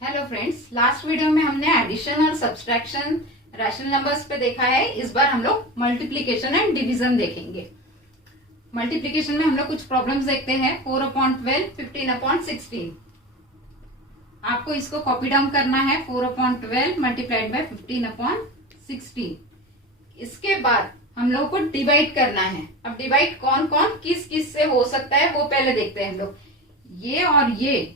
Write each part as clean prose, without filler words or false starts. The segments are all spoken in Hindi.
हेलो फ्रेंड्स, लास्ट वीडियो में हमने एडिशन और सब्सट्रैक्शन रैशनल नंबर्स पे देखा है। इस बार हम लोग मल्टीप्लीकेशन एंड डिवीजन देखेंगे। मल्टीप्लीकेशन में हम लोग कुछ प्रॉब्लम्स देखते हैं। 4/12, 15/16। आपको इसको कॉपी डाउन करना है। 4/12 मल्टीप्लाइड बाय 15/16। इसके बाद हम लोग को डिवाइड करना है। अब डिवाइड कौन कौन किस किस से हो सकता है वो पहले देखते हैं हम लोग। ये और ये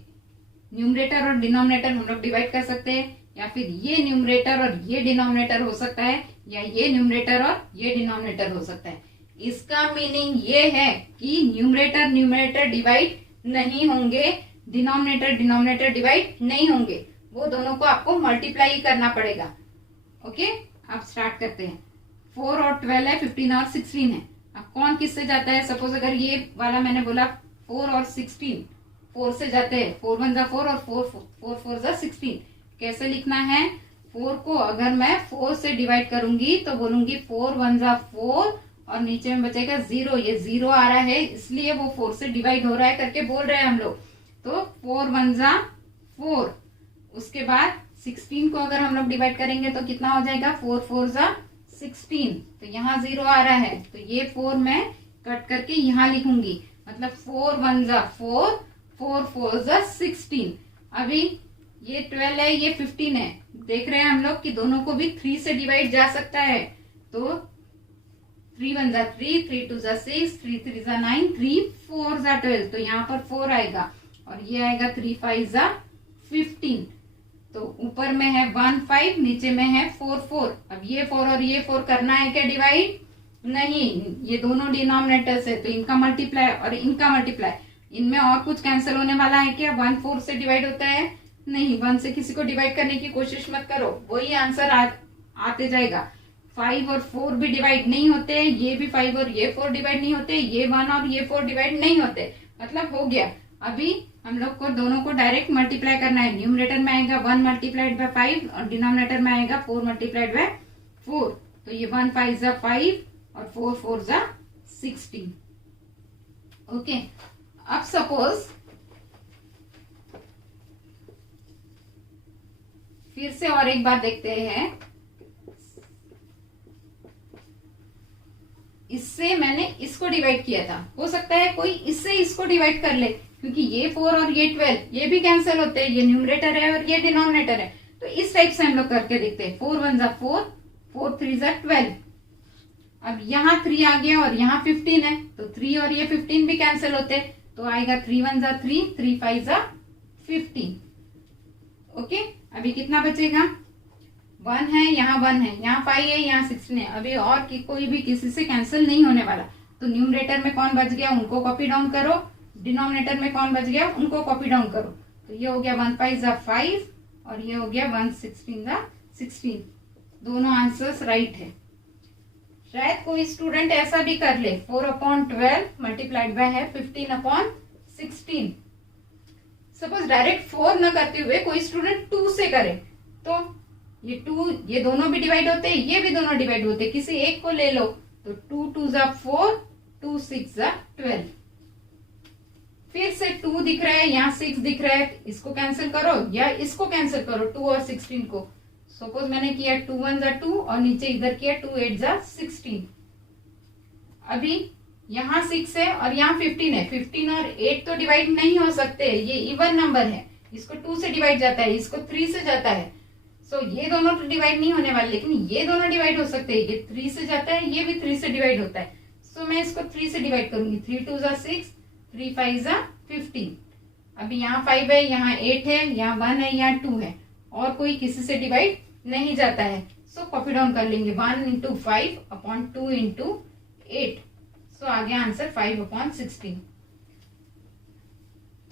न्यूमरेटर और डिनोमिनेटर हम लोग डिवाइड कर सकते हैं, या फिर ये न्यूमरेटर और ये डिनोमिनेटर हो सकता है, या ये न्यूमरेटर और ये डिनोमिनेटर हो सकता है। इसका मीनिंग ये है कि न्यूमरेटर न्यूमरेटर डिवाइड नहीं होंगे, डिनोमिनेटर डिनोमिनेटर डिवाइड नहीं होंगे। वो दोनों को आपको मल्टीप्लाई करना पड़ेगा। ओके, अब स्टार्ट करते हैं। 4 और 12 है, 15 और 16 है। अब कौन किससे जाता है? सपोज अगर ये वाला मैंने बोला 4 और 16, 4 से जाते हैं। 4 1 जा 4 और 4 4 जा 16। कैसे लिखना है? 4 को अगर मैं 4 से डिवाइड करूंगी तो बोलूंगी 4 1 जा 4 और नीचे में बचेगा 0। ये 0 आ रहा है इसलिए वो 4 से डिवाइड हो रहा है करके बोल रहे हैं हम लोग। तो 4 1 जा 4। उसके बाद 16 को अगर हम लोग डिवाइड करेंगे तो कितना हो जाएगा? 4 4 जा 16। तो यहाँ 0 आ रहा है तो ये 4 मैं कट करके यहाँ लिखूंगी। मतलब 4 1 जा 4, 4 4 जा 16। अभी ये 12 है, ये 15 है। देख रहे हैं हम लोग कि दोनों को भी 3 से डिवाइड जा सकता है। तो 3 1 जा 3, 3 2 जा 6, 3 3 जा 9, 3 4 जा 12। तो यहाँ पर 4 आएगा और ये आएगा 3 5 जा 15। तो ऊपर में है 1 5, नीचे में है 4 4। अब ये 4 और ये 4 करना है क्या डिवाइड? नहीं, ये दोनों डिनोमिनेटर्स है तो इनका मल्टीप्लाई और इनका मल्टीप्लाई। इनमें और कुछ कैंसिल होने वाला है क्या? 1 4 से डिवाइड होता है? नहीं, 1 से किसी को डिवाइड करने की कोशिश मत करो, वही आंसर आते जाएगा। 5 और 4 भी डिवाइड नहीं होते, ये भी 5 और ये 4 डिवाइड नहीं होते, ये 1 और ये 4 डिवाइड नहीं होते। मतलब हो गया। अभी हम लोग को दोनों को डायरेक्ट मल्टीप्लाई करना है। न्यूमरेटर में आएगा 1 मल्टीप्लाइड बाय 5 और डिनोमिनेटर में आएगा 4 मल्टीप्लाइड बाय 4। तो ये 1 5 जा 5 और 4 4 जा 16। ओके, अब सपोज फिर से और एक बार देखते हैं। इससे मैंने इसको डिवाइड किया था, हो सकता है कोई इससे इसको डिवाइड कर ले, क्योंकि ये 4 और ये 12 ये भी कैंसिल होते हैं। ये न्यूमरेटर है और ये डिनोमिनेटर है। तो इस टाइप से हम लोग करके देखते हैं। 4 1 जा 4, 4 3 जा 12। अब यहाँ 3 आ गया और यहाँ 15 है तो 3 और ये 15 भी कैंसिल होते हैं। तो आएगा 3 1 जा 3, 3 5 जा 15। ओके, अभी कितना बचेगा? 1 है, यहाँ 1 है, यहाँ 5 है, यहाँ 16 है। अभी और कोई भी किसी से कैंसिल नहीं होने वाला। तो न्यूमरेटर में कौन बच गया उनको कॉपी डाउन करो, डिनोमिनेटर में कौन बच गया उनको कॉपी डाउन करो। तो ये हो गया 1 5 जा 5 और ये हो गया 1 16 जा 16। दोनों आंसर्स राइट है। शायद कोई स्टूडेंट ऐसा भी कर ले, 4/12 मल्टीप्लाइड बाय है 15/16। सपोज डायरेक्ट 4 न करते हुए कोई स्टूडेंट 2 से करे तो ये 2, ये दोनों भी डिवाइड होते हैं, ये भी दोनों डिवाइड होते हैं। किसी एक को ले लो तो 2 2 जा 4, 2 6 जा 12। फिर से 2 दिख रहा है, यहाँ 6 दिख रहा है, इसको कैंसिल करो या इसको कैंसिल करो 2 और 16 को। सपोज मैंने किया 2 1 जा 2 और नीचे इधर किया 2 8 जा 16। अभी यहाँ 6 है और यहाँ 15 है। 15 और 8 तो डिवाइड नहीं हो सकते, ये इवन नंबर है। इसको 2 से डिवाइड जाता है, इसको 3 से जाता है। सो ये दोनों तो डिवाइड नहीं होने वाले, लेकिन ये दोनों डिवाइड हो सकते हैं। ये 3 से जाता है, ये भी 3 से डिवाइड होता है। सो मैं इसको 3 से डिवाइड करूंगी। 3 2 जा 6, 3 5 जा 15। अभी यहाँ 5 है, यहाँ 8 है, यहाँ 1 है, यहाँ 2 है और कोई किसी से डिवाइड नहीं जाता है। सो कॉपी डाउन कर लेंगे। 1 इंटू 5 अपॉन 2 इंटू 8। सो आ गया आंसर 5/16।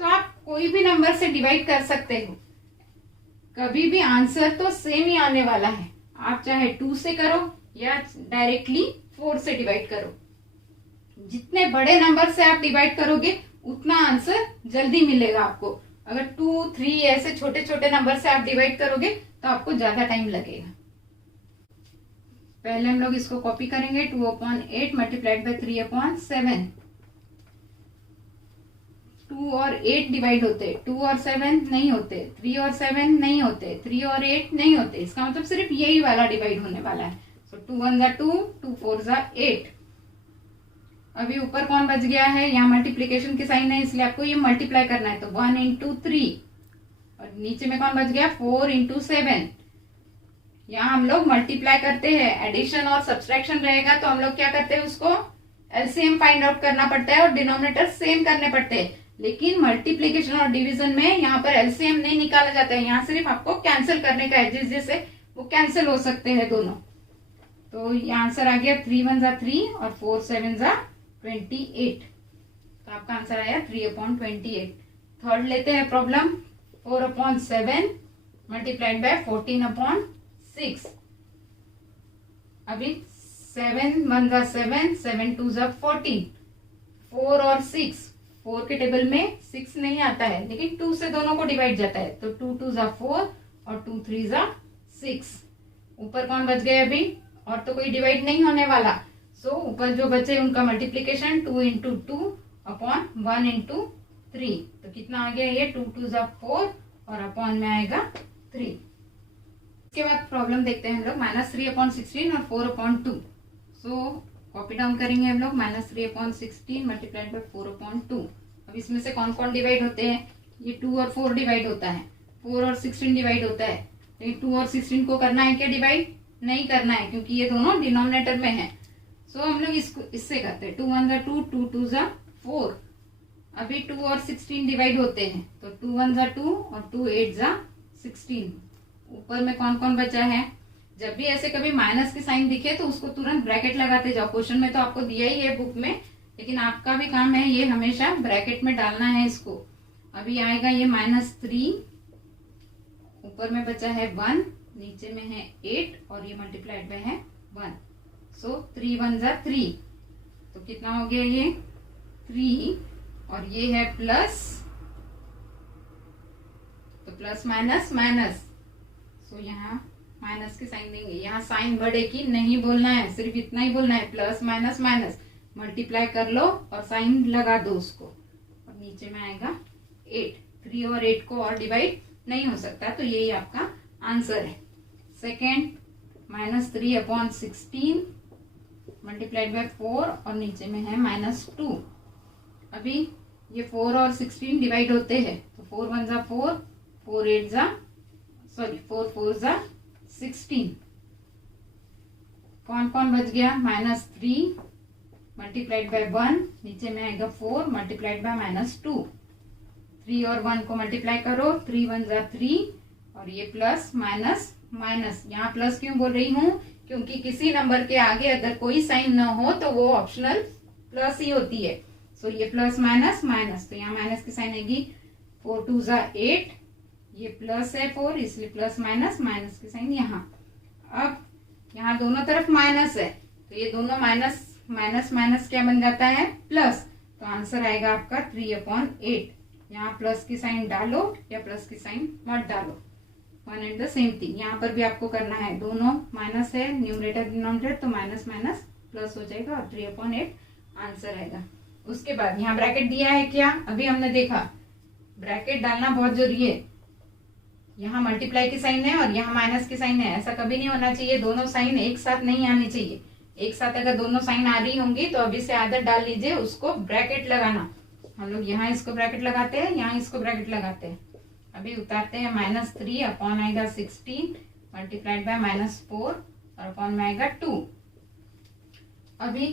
तो आप कोई भी नंबर से डिवाइड कर सकते हो, कभी भी आंसर तो सेम ही आने वाला है। आप चाहे 2 से करो या डायरेक्टली 4 से डिवाइड करो। जितने बड़े नंबर से आप डिवाइड करोगे उतना आंसर जल्दी मिलेगा आपको। अगर 2 3 ऐसे छोटे छोटे नंबर से आप डिवाइड करोगे तो आपको ज्यादा टाइम लगेगा। पहले हम लोग इसको कॉपी करेंगे। 2/8 मल्टीप्लाइड बाय 3/7। 2 और 8 डिवाइड होते, 2 और 7 नहीं होते, 3 और 7 नहीं होते, 3 और 8 नहीं होते। इसका मतलब सिर्फ यही वाला डिवाइड होने वाला है। सो 2 1 जा 2, 2 4 जा 8। अभी ऊपर कौन बच गया है, यहाँ मल्टीप्लीकेशन की साइन है इसलिए आपको ये मल्टीप्लाई करना है, तो 1 इंटू 3। और नीचे में कौन बच गया, 4 इंटू 7। यहाँ हम लोग मल्टीप्लाई करते हैं, एडिशन और सब्सट्रैक्शन रहेगा तो हम लोग क्या करते हैं, उसको एलसीएम फाइंड आउट करना पड़ता है और डिनोमिनेटर सेम करने पड़ते हैं। लेकिन मल्टीप्लीकेशन और डिवीजन में यहाँ पर एलसीएम नहीं निकाला जाता है, यहाँ सिर्फ आपको कैंसिल करने का है, जिससे वो कैंसिल हो सकते हैं दोनों। तो ये आंसर आ गया 3 1 जा 3 और 4 7 जा 28। तो आपका आंसर आया 3/28। थर्ड लेते हैं प्रॉब्लम, 4/7 मल्टीप्लाइड बाय 14/6। अभी 7 1 जा 7, 7 2 जा 14, 4 और 6, 4 के टेबल में 6 नहीं आता है लेकिन 2 से दोनों को डिवाइड जाता है, तो 2 2 जा 4 और 2 3 जा 6। ऊपर कौन बच गए अभी, और तो कोई डिवाइड नहीं होने वाला। सो ऊपर जो बचे उनका मल्टीप्लीकेशन 2 इंटू 2 अपॉन 1 इंटू 3। तो कितना आ गया ये, 2 2 जा 4 और अपॉन में आएगा 3। इसके बाद प्रॉब्लम देखते हैं हम लोग, -3/16 और 4/2। सो कॉपी डाउन करेंगे हम लोग, -3/16 मल्टीप्लाइड बाय 4/2। अब इसमें से कौन कौन डिवाइड होते हैं, ये 2 और 4 डिवाइड होता है, 4 और 16 डिवाइड होता है। लेकिन 2 और 16 को करना है क्या डिवाइड, नहीं करना है क्योंकि ये दोनों डिनोमिनेटर में है। सो हम लोग इसको इससे करते हैं, 2 1 जा 2, 2 2 जा 4। अभी 2 और 16 डिवाइड होते हैं, तो 2 1 जा 2 और 2 8 जा 16। ऊपर में कौन कौन बचा है, जब भी ऐसे कभी माइनस की साइन दिखे तो उसको तुरंत ब्रैकेट लगाते जाओ। क्वेश्चन में तो आपको दिया ही है बुक में, लेकिन आपका भी काम है ये हमेशा ब्रैकेट में डालना है इसको। अभी आएगा ये -3, ऊपर में बचा है 1, नीचे में है 8 और ये मल्टीप्लाइड में है 1। सो 3 1 जा 3, तो कितना हो गया ये 3, और ये है प्लस, तो प्लस माइनस माइनस। सो यहाँ माइनस की साइन देंगे, यहाँ साइन बढ़ेगी नहीं बोलना है, सिर्फ इतना ही बोलना है, प्लस माइनस माइनस मल्टीप्लाई कर लो और साइन लगा दो उसको, और नीचे में आएगा 8। 3 और 8 को और डिवाइड नहीं हो सकता, तो यही आपका आंसर है। सेकेंड, -3/16 मल्टीप्लाइड बाय 4 और नीचे में है -2। अभी ये 4 और 16 डिवाइड होते हैं, तो 4 1 जा 4, 4 4 जा 16। कौन कौन बच गया, -3 मल्टीप्लाइड बाय 1, नीचे में आएगा 4 मल्टीप्लाइड बाय -2। 3 और 1 को मल्टीप्लाई करो, 3 1 जा 3 और ये प्लस माइनस माइनस। यहाँ प्लस क्यों बोल रही हूँ, क्योंकि किसी नंबर के आगे अगर कोई साइन न हो तो वो ऑप्शनल प्लस ही होती है। सो ये प्लस माइनस माइनस, तो यहाँ माइनस की साइन आएगी, 4 2 जा 8, ये प्लस है 4 इसलिए प्लस माइनस, माइनस की साइन यहाँ। अब यहाँ दोनों तरफ माइनस है, तो ये दोनों माइनस माइनस माइनस क्या बन जाता है, प्लस। तो आंसर आएगा आपका 3/8। यहाँ प्लस की साइन डालो या प्लस की साइन मत डालो, one and the same thing. यहाँ पर भी आपको करना है, दोनों माइनस है, न्यूमरेटर डिनोमिनेटर, तो माइनस माइनस प्लस हो जाएगा और 3/8 आंसर आएगा। उसके बाद यहाँ ब्रैकेट दिया है क्या, अभी हमने देखा ब्रैकेट डालना बहुत जरूरी है। यहाँ मल्टीप्लाई की साइन है और यहाँ माइनस की साइन है, ऐसा कभी नहीं होना चाहिए, दोनों साइन एक साथ नहीं आनी चाहिए। एक साथ अगर दोनों साइन आ रही होंगी तो अभी से आदत डाल लीजिए उसको ब्रैकेट लगाना। हम लोग यहाँ इसको ब्रैकेट लगाते हैं, यहाँ इसको ब्रैकेट लगाते हैं। अभी उतारते हैं, -3 अपॉन आएगा 16 मल्टीप्लाइड बाय -4 और अपॉन में आएगा 2। अभी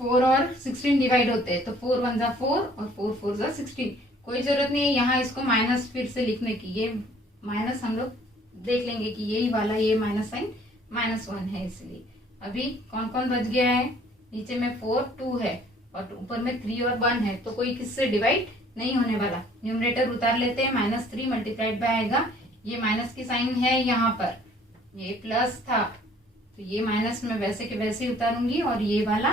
4 और 16 डिवाइड होते हैं, तो 4 1 जा 4 और 4 4 जा 16। कोई जरूरत नहीं है यहाँ इसको माइनस फिर से लिखने की, ये माइनस हम लोग देख लेंगे कि यही वाला ये माइनस साइन -1 है इसलिए। अभी कौन कौन बच गया है, नीचे में 4 2 है और ऊपर में 3 और 1 है, तो कोई किससे डिवाइड नहीं होने वाला। न्यूमरेटर उतार लेते हैं, -3 मल्टीप्लाइड बाय आएगा, ये माइनस की साइन है यहाँ पर, ये प्लस था तो ये माइनस में वैसे के वैसे उतारूंगी और ये वाला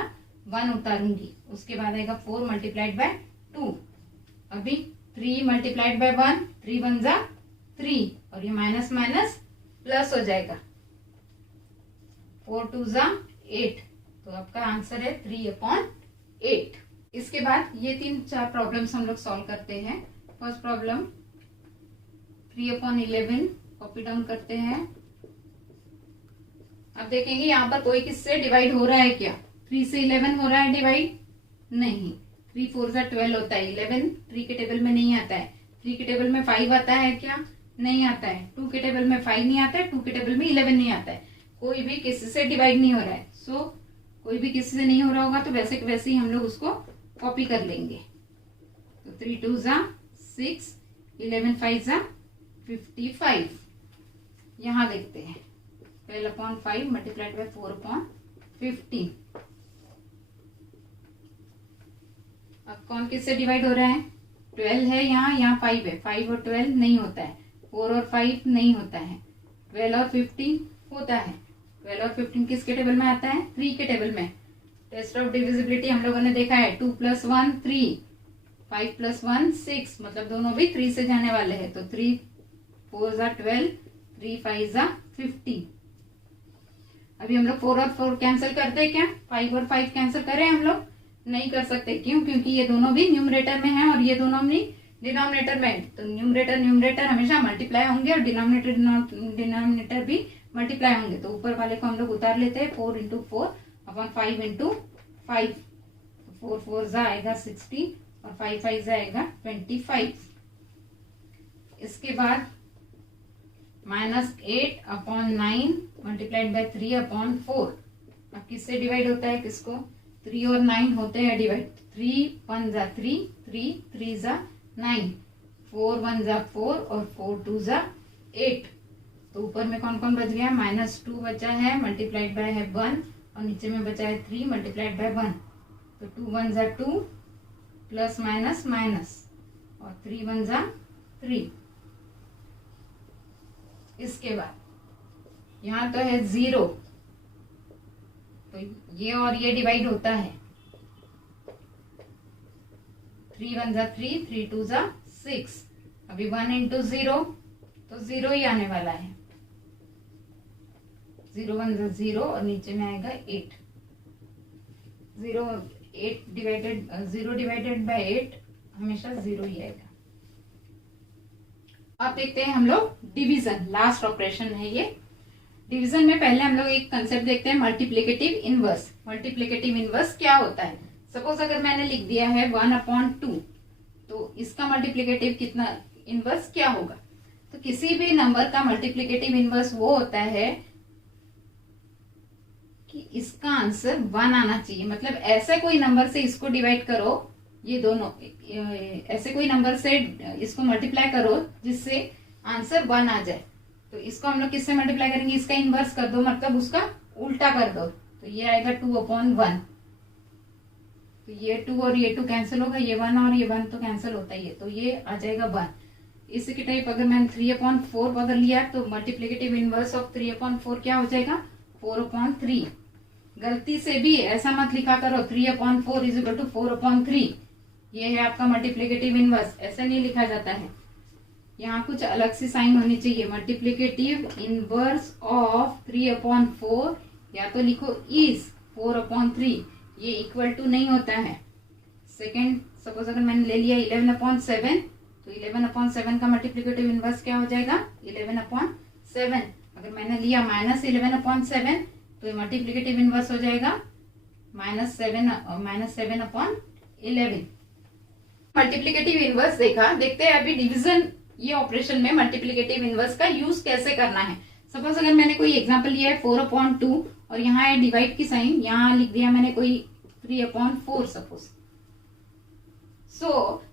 1 उतारूंगी। उसके बाद आएगा 4 मल्टीप्लाइड बाय 2। अभी 3 मल्टीप्लाइड बाय 1, 3 1 जा 3 और ये माइनस माइनस प्लस हो जाएगा, 4 2 जा 8। तो आपका आंसर है 3/8। इसके बाद ये 3-4 प्रॉब्लम्स हम लोग सॉल्व करते हैं। फर्स्ट प्रॉब्लम 3/11 कॉपी डाउन करते हैं। अब देखेंगे यहाँ पर कोई किससे डिवाइड हो रहा है क्या? 3 से 11 हो रहा है डिवाइड? नहीं। 3 4 जा 12 होता है। 11 3 के टेबल में नहीं आता है। 3 के टेबल में 5 आता है क्या? नहीं आता है। 2 के टेबल में 5 नहीं आता है। 2 के टेबल में 11 नहीं आता है। कोई भी किसी से डिवाइड नहीं हो रहा है। सो कोई भी किसी से नहीं हो रहा होगा तो वैसे के वैसे ही हम लोग उसको कॉपी कर लेंगे। तो 3 2 जा 6, 11 5 जा 55। यहां देखते हैं 12/5 मल्टीप्लाइड बाय 4/15। अब कौन किससे डिवाइड हो रहा है? 12 है यहाँ 5 है। 5 और 12 नहीं होता है। 4 और 5 नहीं होता है। 12 और 15 होता है। 12 और 15 किसके टेबल में आता है? 3 के टेबल में। टेस्ट ऑफ डिविजिबिलिटी हम लोगों ने देखा है। 2 + 1 3, 5 + 1 6, मतलब दोनों भी 3 से जाने वाले हैं। तो 3 4 जा 12, 3 5 जा 50। अभी हम लोग 4 और 4 कैंसिल करते हैं क्या? 5 और 5 कैंसिल करें हम लोग? नहीं कर सकते। क्यों? क्योंकि ये दोनों भी न्यूमरेटर में है और ये दोनों भी डिनोमिनेटर में। तो न्यूमरेटर हमेशा मल्टीप्लाई होंगे और डिनोमिनेटर भी मल्टीप्लाई होंगे। तो ऊपर वाले को हम लोग उतार लेते हैं। 4 × 4/5 × 5। 4 4 जा आएगा 60 और 5 5 जाएगा 25। इसके बाद -8/9 मल्टीप्लाइड बाय 3/4। अब किससे डिवाइड होता है? किसको? 3 और 9 होते हैं डिवाइड। 3 1 जा 3, 3 3 जा 9, 4 1 जा 4 और 4 2 जा 8। तो ऊपर में कौन कौन बच गया? -2 बचा है मल्टीप्लाइड बाय है 1 और नीचे में बचा है 3 मल्टीप्लाइड बाय 1। तो 2 1 जा 2 प्लस माइनस माइनस और 3 1 जा 3। इसके बाद यहाँ तो है 0, तो ये और ये डिवाइड होता है। 3 1 जा 3, 3 2 जा 6। अभी 1 × 0 तो 0 ही आने वाला है। 0 1 जा 0 और नीचे में आएगा 8। 0 डिवाइडेड बाय 8 हमेशा 0 ही आएगा। अब देखते हैं हम लोग डिवीजन। लास्ट ऑपरेशन है ये। डिवीजन में पहले हम लोग एक कंसेप्ट देखते हैं, मल्टीप्लिकेटिव इनवर्स। मल्टीप्लिकेटिव इनवर्स क्या होता है? सपोज अगर मैंने लिख दिया है 1/2, तो इसका मल्टीप्लिकेटिव कितना इनवर्स क्या होगा? तो किसी भी नंबर का मल्टीप्लिकेटिव इनवर्स वो होता है कि इसका आंसर 1 आना चाहिए। मतलब ऐसे कोई नंबर से इसको डिवाइड करो, ये दोनों ऐसे कोई नंबर से इसको मल्टीप्लाई करो जिससे आंसर 1 आ जाए। तो इसको हम लोग किससे मल्टीप्लाई करेंगे? इसका इनवर्स कर दो, मतलब उसका उल्टा कर दो। तो ये आएगा 2/1। तो ये 2 और ये 2 कैंसिल होगा, ये 1 और ये 1 तो कैंसिल होता ही है, तो ये आ जाएगा 1। इसी के टाइप अगर मैंने 3/4 अगर लिया तो मल्टीप्लिकेटिव इनवर्स ऑफ 3/4 क्या हो जाएगा? 4/3। गलती से भी ऐसा मत लिखा करो 3/4 = 4/3। ये है आपका मल्टीप्लिकेटिव इनवर्स, ऐसे नहीं लिखा जाता है। यहाँ कुछ अलग सी साइन होनी चाहिए। मल्टीप्लिकेटिव इनवर्स ऑफ 3/4 या तो लिखो इज 4/3, ये इक्वल टू नहीं होता है। सेकेंड, सपोज अगर मैंने ले लिया 11/7, तो 11/7 का मल्टीप्लिकेटिव इनवर्स क्या हो जाएगा? 11/7। अगर मैंने लिया -11/7 तो मल्टीप्लिकेटिव इनवर्स हो जाएगा -7/11। मल्टीप्लिकेटिव इनवर्स देखा। देखते हैं अभी डिवीजन, ये ऑपरेशन में मल्टीप्लिकेटिव इनवर्स का यूज कैसे करना है। सपोज अगर मैंने कोई एग्जांपल लिया है 4/2 और यहाँ है डिवाइड की साइन, यहाँ लिख दिया मैंने कोई 3/4 सपोज।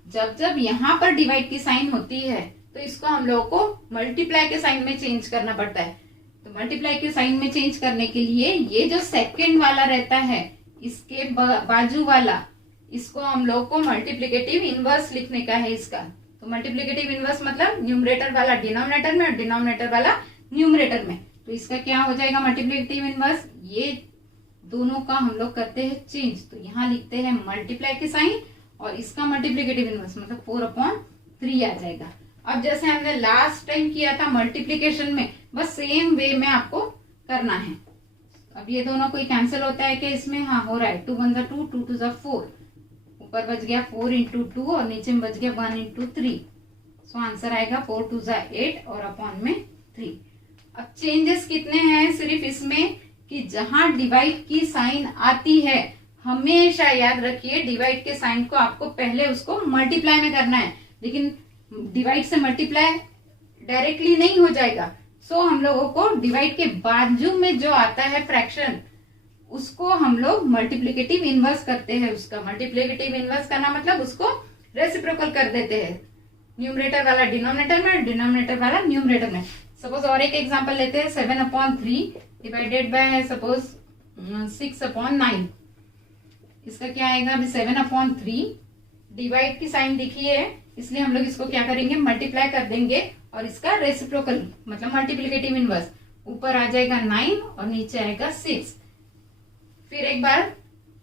जब जब यहाँ पर डिवाइड की साइन होती है तो इसको हम लोगों को मल्टीप्लाई के साइन में चेंज करना पड़ता है। तो मल्टीप्लाई के साइन में चेंज करने के लिए ये जो सेकंड वाला रहता है इसके बाजू वाला, इसको हम लोग को मल्टीप्लिकेटिव इनवर्स लिखने का है इसका। तो मल्टीप्लिकेटिव इनवर्स मतलब न्यूमरेटर वाला डिनोमिनेटर में और डिनोमिनेटर वाला न्यूमरेटर में। तो इसका क्या हो जाएगा मल्टीप्लिकेटिव इनवर्स? ये दोनों का हम लोग करते हैं चेंज। तो यहाँ लिखते हैं मल्टीप्लाई के साइन और इसका मल्टीप्लिकेटिव इनवर्स मतलब 4/3 आ जाएगा। अब जैसे हमने लास्ट टाइम किया था मल्टीप्लिकेशन में, बस सेम वे में आपको करना है। अब ये दोनों कोई कैंसिल होता है क्या इसमें? हाँ हो रहा है। 2 1 जा 2, 2 2 जा 4। ऊपर बच गया 4 इंटू 2 और नीचे में बच गया 1 इंटू 3। सो आंसर आएगा 4 2 जा 8 और अपॉन में 3। अब चेंजेस कितने हैं सिर्फ इसमें कि जहां डिवाइड की साइन आती है, हमेशा याद रखिए डिवाइड के साइन को आपको पहले उसको मल्टीप्लाई में करना है, लेकिन डिवाइड से मल्टीप्लाई डायरेक्टली नहीं हो जाएगा। सो हम लोगों को डिवाइड के बाजू में जो आता है फ्रैक्शन, उसको हम लोग मल्टीप्लिकेटिव इनवर्स करते हैं। उसका मल्टीप्लिकेटिव इनवर्स करना मतलब उसको रेसिप्रोकल कर देते हैं, न्यूमरेटर वाला डिनोमिनेटर में, डिनोमिनेटर वाला न्यूमरेटर में। सपोज और एक एग्जांपल लेते हैं, 7/3 डिवाइडेड बाय सपोज 6/9। इसका क्या आएगा, अभी 7/3 डिवाइड की साइन दिखी है, इसलिए हम लोग इसको क्या करेंगे, मल्टीप्लाई कर देंगे और इसका रेसिप्रोकल मतलब मल्टीप्लिकेटिव इनवर्स, ऊपर आ जाएगा 9 और नीचे आएगा 6। फिर एक बार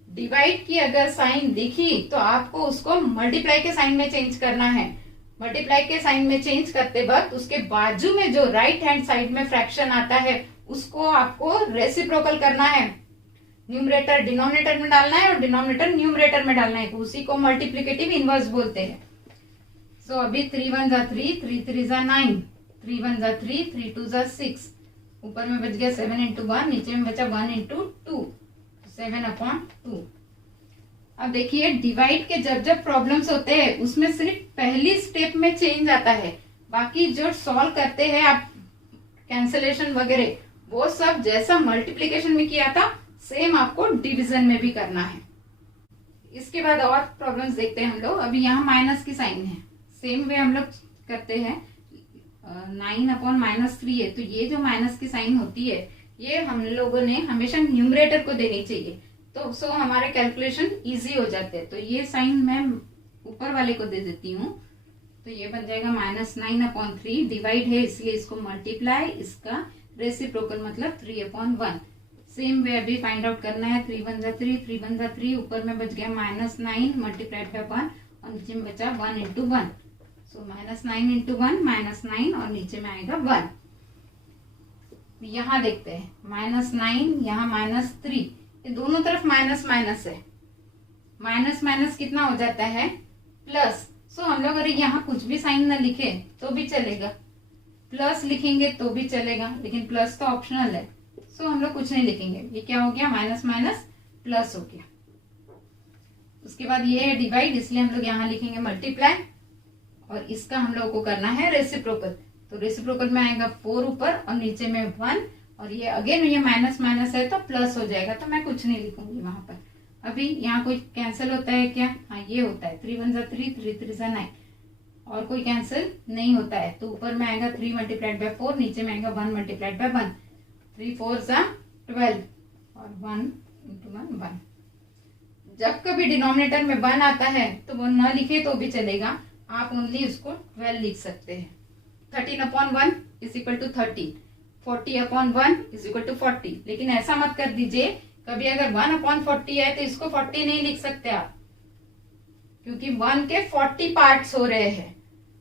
डिवाइड की अगर साइन दिखी तो आपको उसको मल्टीप्लाई के साइन में चेंज करना है। मल्टीप्लाई के साइन में चेंज करते वक्त उसके बाजू में जो राइट हैंड साइड में फ्रैक्शन आता है उसको आपको रेसिप्रोकल करना है। न्यूमरेटर डिनोमिनेटर में डालना है और डिनोमिनेटर न्यूमरेटर में डालना है, उसी को मल्टीप्लिकेटिव इनवर्स बोलते हैं। सो अभी 3 1 जा 3, 3 3 जा 9, 3 1 जा 3, 3 2 जा 6, ऊपर में बच गया 7 इंटू 1, नीचे में बचा 1 इंटू 2, 7/2। अब देखिए डिवाइड के जब जब प्रॉब्लम्स होते हैं उसमें सिर्फ पहली स्टेप में चेंज आता है, बाकी जो सॉल्व करते हैं आप कैंसलेशन वगैरह, वो सब जैसा मल्टीप्लिकेशन में किया था सेम आपको डिवीजन में भी करना है। इसके बाद और प्रॉब्लम्स देखते हैं हम लोग। अभी यहाँ माइनस की साइन है, सेम वे हम लोग करते हैं। 9/-3 है, तो ये जो माइनस की साइन होती है ये हम लोगों ने हमेशा न्यूमरेटर को देनी चाहिए, तो सो हमारे कैलकुलेशन इजी हो जाते हैं। तो ये साइन मैं ऊपर वाले को दे देती हूँ, तो ये बन जाएगा -9/3। डिवाइड है इसलिए इसको मल्टीप्लाई, इसका रेसिप्रोकल मतलब 3/1। सेम वे अभी फाइंड आउट करना है। 3 1 जा 3, 3 1 जा 3, ऊपर में बच गया -9 मल्टीप्लाइड बाय 1 और नीचे में बचा 1 इंटू 1। सो -9 इंटू 1 -9 और नीचे में आएगा 1। यहाँ देखते हैं -9, यहाँ -3, ये दोनों तरफ माइनस माइनस है। माइनस माइनस कितना हो जाता है, प्लस। सो हम लोग अगर यहाँ कुछ भी साइन न लिखे तो भी चलेगा, प्लस लिखेंगे तो भी चलेगा, लेकिन प्लस तो ऑप्शनल है, सो हम लोग कुछ नहीं लिखेंगे। ये क्या हो गया, माइनस माइनस प्लस हो गया। उसके बाद ये है डिवाइड, इसलिए हम लोग यहाँ लिखेंगे मल्टीप्लाई और इसका हम लोग को करना है रेसिप्रोकल। तो रेसिप्रोकल में आएगा 4 ऊपर और नीचे में 1, और ये अगेन ये माइनस माइनस है तो प्लस हो जाएगा, तो मैं कुछ नहीं लिखूंगी वहां पर। अभी यहाँ कोई कैंसिल होता है क्या, हाँ ये होता है। 3 1 जा 3, 3 3 जा 9, और कोई कैंसिल नहीं होता है, तो ऊपर में आएगा 3 मल्टीप्लाइड बाय 4, नीचे में आएगा 1 मल्टीप्लाइड बाय 1। 3 4 जा 12 और 1 इंटू 1 1। जब कभी डिनोमिनेटर में 1 आता है तो वो न लिखे तो भी चलेगा, आप ओनली उसको 12 लिख सकते हैं। 13/1 is equal to 13, 40/1 is equal to 40। लेकिन ऐसा मत कर दीजिए, कभी अगर 1/40 है तो इसको 40 नहीं लिख सकते आप, क्योंकि 1 के 40 पार्ट्स हो रहे हैं,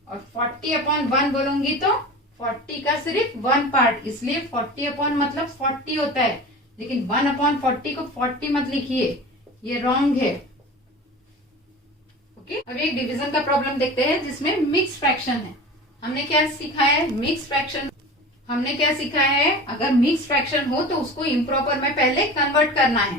और 40/1 बोलूंगी तो 40 का सिर्फ 1 पार्ट, इसलिए 40/ मतलब 40 होता है, लेकिन 1/40 को 40 मत लिखिए, ये रॉन्ग है। ओके, अब एक डिवीजन का प्रॉब्लम देखते हैं जिसमें मिक्स फ्रैक्शन है। हमने क्या सीखा है, मिक्स फ्रैक्शन हमने क्या सीखा है, अगर मिक्स फ्रैक्शन हो तो उसको इम्प्रॉपर में पहले कन्वर्ट करना है,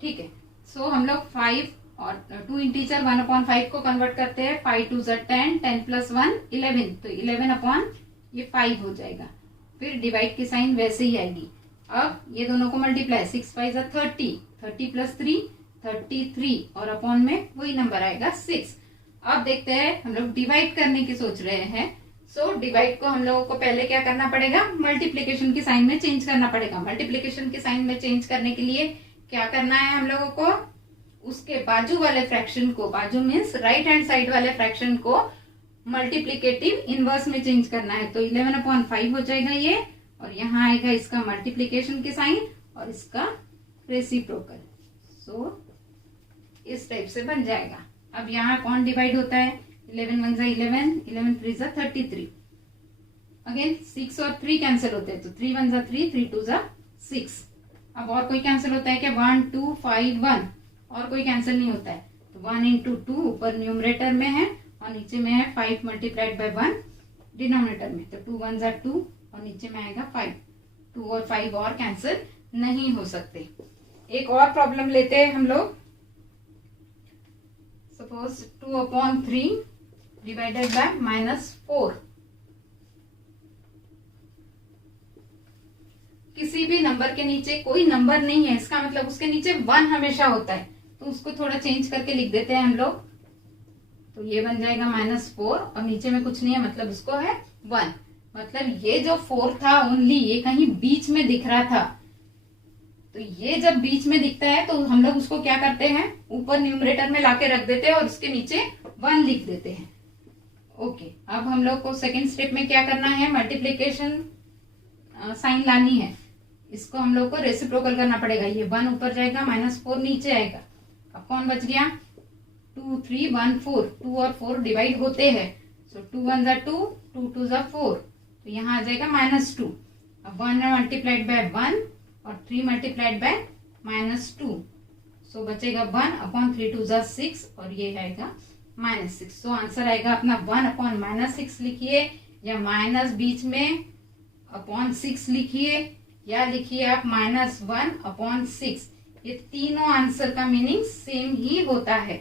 ठीक है। सो हम लोग 5 और 2 इंटीजर 1/5 को कन्वर्ट करते हैं। 5 2 जा 10, 10 + 1 11, तो 11/5 हो जाएगा। फिर डिवाइड की साइन वैसे ही आएगी। अब ये दोनों को मल्टीप्लाई, 6 5 जा 30, 30 + 3 33, और अपॉन में वही नंबर आएगा 6। अब देखते हैं, हम लोग डिवाइड करने की सोच रहे हैं। सो डिवाइड को हम लोगों को पहले क्या करना पड़ेगा, मल्टीप्लिकेशन की साइन में चेंज करना पड़ेगा। मल्टीप्लिकेशन की साइन में चेंज करने के लिए क्या करना है हम लोगों को, उसके बाजू वाले फ्रैक्शन को, बाजू मीन्स राइट हैंड साइड वाले फ्रैक्शन को मल्टीप्लिकेटिव इनवर्स में चेंज करना है। तो 11/5 हो जाएगा ये, और यहाँ आएगा इसका मल्टीप्लिकेशन की साइन और इसका रेसिप्रोकल। सो इस टाइप से बन जाएगा। अब यहाँ कौन डिवाइड होता है, 11 1 जा 11, 11 3 जा 33। अगेन 6 और 3 कैंसिल होते हैं, तो 3 1 जा 3, 3 2 जा 6। अब और कोई कैंसिल होता है क्या, 1 2 5 1, और कोई कैंसिल नहीं होता है, तो तो 1 इंटू 2 ऊपर न्यूमरेटर में है और नीचे में है 5 मल्टीप्लाइड बाय 1 डिनोमिनेटर में। तो 2 1 जा 2 और नीचे में आएगा 5। 2 और 5 और कैंसिल नहीं हो सकते। एक और प्रॉब्लम लेते हैं हम लोग। Suppose 2/3 divided by -4। किसी भी नंबर के नीचे कोई नंबर नहीं है, इसका मतलब उसके नीचे 1 हमेशा होता है, तो उसको थोड़ा चेंज करके लिख देते हैं हम लोग। तो ये बन जाएगा -4 और नीचे में कुछ नहीं है, मतलब उसको है 1। मतलब ये जो 4 था ओनली, ये कहीं बीच में दिख रहा था। तो ये जब बीच में दिखता है तो हम लोग उसको क्या करते हैं, ऊपर न्यूमरेटर में लाके रख देते हैं और उसके नीचे 1 लिख देते हैं। ओके, अब हम लोग को सेकेंड स्टेप में क्या करना है, मल्टीप्लीकेशन साइन लानी है। इसको हम लोग को रेसिप्रोकल करना पड़ेगा। ये 1 ऊपर जाएगा, -4 नीचे आएगा। अब कौन बच गया, 2 3 1 4। 2 और 4 डिवाइड होते हैं, सो 2 1 जा 2, 2 2 जा 4। तो यहाँ आ जाएगा -2। अब 1 मल्टीप्लाइड बाय 1 और 3 मल्टीप्लाइड बाय -2, सो बचेगा 1/3 2 जा 6 और ये आएगा -6। सो आंसर आएगा अपना 1/-6 लिखिए, या माइनस बीच में /6 लिखिए, या लिखिए आप -1/6। ये तीनों आंसर का मीनिंग सेम ही होता है।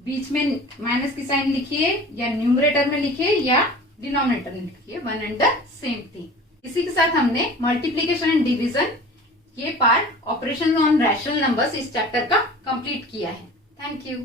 बीच में माइनस की साइन लिखिए, या न्यूमरेटर में लिखिए, या डिनोमिनेटर में लिखिए, 1 एंड द सेम थिंग। इसी के साथ हमने मल्टीप्लीकेशन एंड डिवीजन ये part operation on rational numbers इस चैप्टर का कंप्लीट किया है। Thank you.